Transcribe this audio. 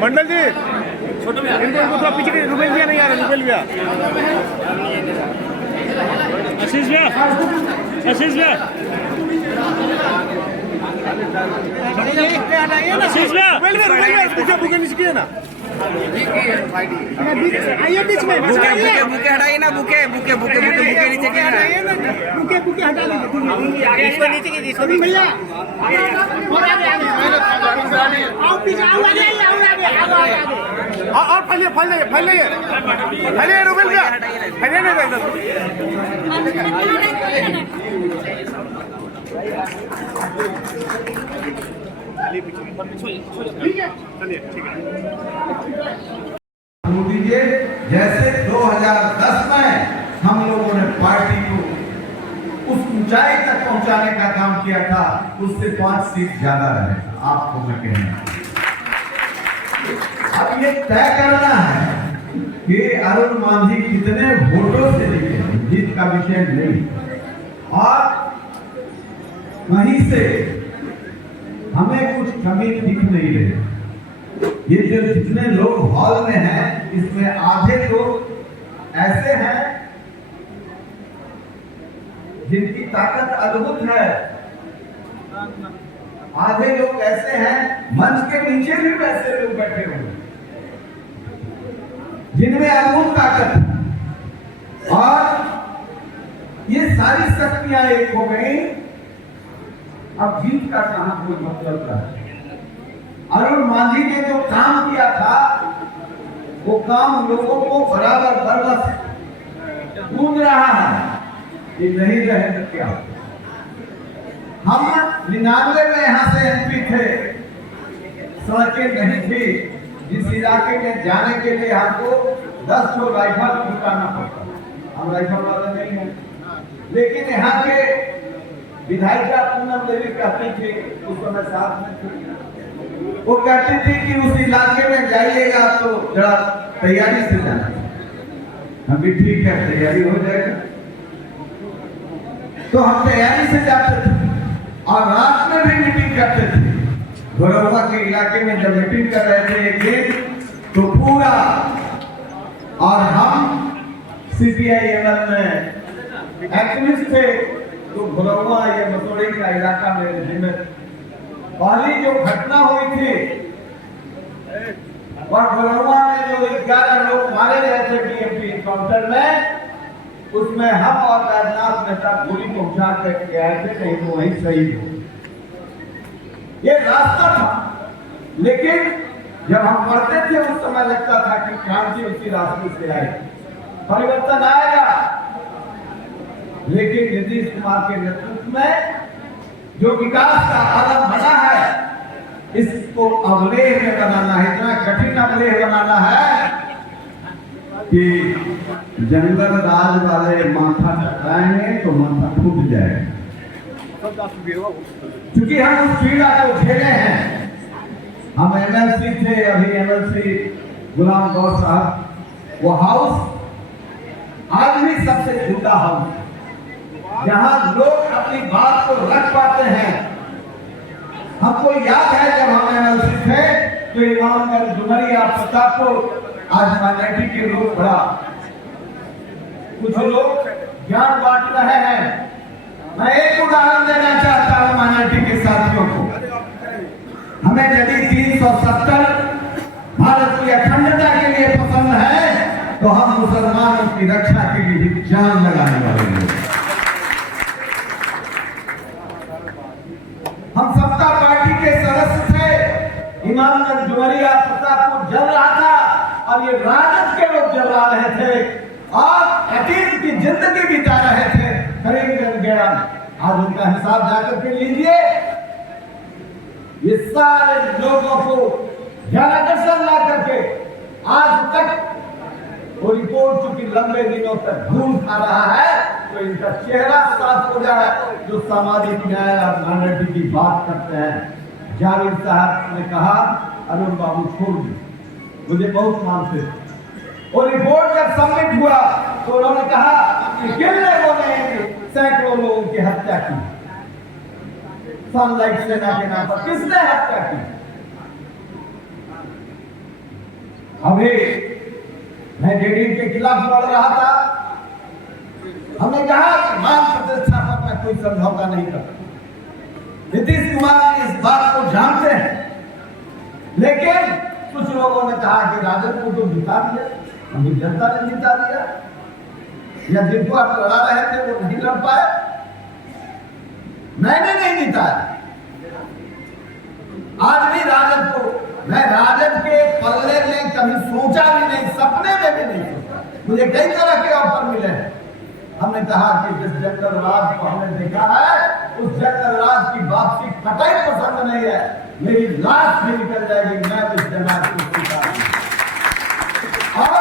मंडल जी इनको थोड़ा पीछे रुपये भैया नहीं आ रहे, रुपये भैया आशीष भैया आशीष भैया आशीष भैया बुके बुके नीचे किए ना आइए बीच में बुके हटाइए ना bouquet bouquet bouquet bouquet bouquet नीचे हटाइए ना बुके बुके हटा लीजिए इसको नीचे कीजिए इसको भैया आओ पीछे आओ आगे और फैलिए रुबेल भैया फैलिए नहीं दीजिए। जैसे 2010 में हम लोगों ने पार्टी को उस ऊंचाई तक पहुंचाने का काम किया था, उससे 5 सीट ज्यादा रहे आपको मैं कहना। अब ये तय करना है कि अरुण मांझी कितने वोटों से जीते, जीत का विषय नहीं, और वहीं से हमें कुछ कमी दिख नहीं रही। ये जो जितने लोग हॉल में हैं, इसमें आधे लोग ऐसे हैं जिनकी ताकत अद्भुत है, आधे लोग ऐसे हैं मंच के नीचे भी वैसे लोग बैठे हुए जिनमें अद्भुत ताकत है, और ये सारी शक्तियां एक हो गई। अब जीत का कहां कोई मतलब था? अरुण मांझी ने जो काम किया था वो काम लोगों को बराबर बरबस गूंज रहा है। ये नहीं रहे तो क्या? हम 99 में यहाँ से एमपी थे, सड़कें नहीं थी, जिस इलाके में जाने के लिए हमको 10 ठो राइफल जुटाना पड़ता। हम राइफल वाले नहीं हैं, लेकिन यहाँ के विधायिका पूनम देवी कहती थी, उस समय साथ में थी, वो कहती थी कि उस इलाके में जाइएगा तो जरा तैयारी से जाना। हम भी ठीक है, तैयारी हो जाएगा। तो हम तैयारी से जाते थे और रात में भी मीटिंग करते थे। घोरौवा के इलाके में जब मीटिंग कर रहे थे एक दिन, तो पूरा, और हम सीपीआई एमएल में एक्टिविस्ट थे, तो घोरौवा या मसोड़ी का इलाका में जिम्मे पहली जो घटना हुई थी और घोरौवा में जो 11 लोग मारे गए थे बीएमपी एनकाउंटर में, उसमें हम और राजनाथ मेहता गोली पहुंचा करके आए थे, कहीं तो वहीं शहीद हो। ये रास्ता था, लेकिन जब हम पढ़ते थे उस समय लगता था कि क्रांति उसी रास्ते से आए, परिवर्तन आएगा। लेकिन नीतीश कुमार के नेतृत्व में जो विकास का आलम बना है, इसको अवलेह में बनाना है, इतना कठिन अवलेह बनाना है कि जंगल राज वाले माथा टकराएंगे तो माथा फूट जाएगा। क्योंकि हम उस पीड़ा को झेले हैं। हम एमएलसी थे, अभी एमएलसी गुलाम गौर साहब, वो हाउस आज भी सबसे झूठा हाउस, जहां लोग अपनी बात को रख पाते हैं। हमको याद है जब हम एमएलसी थे तो इमामगंज डुमरिया प्रतापपुर आज माइनॉरिटी के लोग बड़ा, कुछ लोग ज्ञान बांट रहे हैं। मैं एक उदाहरण देना चाहता हूं माइनॉरिटी के साथियों को। हमें यदि 370 भारत की अखंडता के लिए पसंद है, तो हम मुसलमानों की रक्षा के लिए भी जान लगाने वाले लोग। हम सत्ता पार्टी के सदस्य थे, इमामगंज डुमरिया प्रतापपुर जल रहा था और ये राजद के लोग जला रहे थे और अतीत की जिंदगी बिता रहे थे करीमगंज गया। आज उनका हिसाब जाकर के लीजिए। ये सारे लोगों को ध्यानाकर्षण ला करके आज तक वो रिपोर्ट चूंकि लंबे दिनों तक घूम खा रहा है, तो इनका चेहरा साफ हो जाए जो सामाजिक न्याय और माइनॉरिटी की बात करते हैं। जावेद साहब ने कहा अरुण बाबू छोड़ दी, मुझे बहुत मानते थे। और रिपोर्ट जब सबमिट हुआ तो उन्होंने कहा कि किन लोगों ने सैकड़ों लोगों की हत्या की, सनलाइट सेना के नाम पर किसने हत्या की? अभी मैं जेडीयू के खिलाफ लड़ रहा था, हमने कहा कि मान प्रतिष्ठा पर मैं कोई समझौता नहीं करता। नीतीश कुमार जी इस बात को जानते हैं, लेकिन कुछ लोगों ने कहा कि राजद को तो जिता दिया, हमें जनता ने जिता दिया, या जिनको आप लड़ा रहे थे वो नहीं लड़ पाए, मैंने नहीं जिताया। आज भी राजद को, मैं राजद के पल्ले में कभी सोचा भी नहीं, सपने में भी नहीं सोचा। मुझे कई तरह के ऑफर मिले हैं। हमने कहा कि जिस जंगल राज को हमने देखा है, उस जंगल राज की वापसी कतई पसंद नहीं है। मेरी लाश भी निकल जाएगी, मैं उस जमात को स्वीकार नहीं। और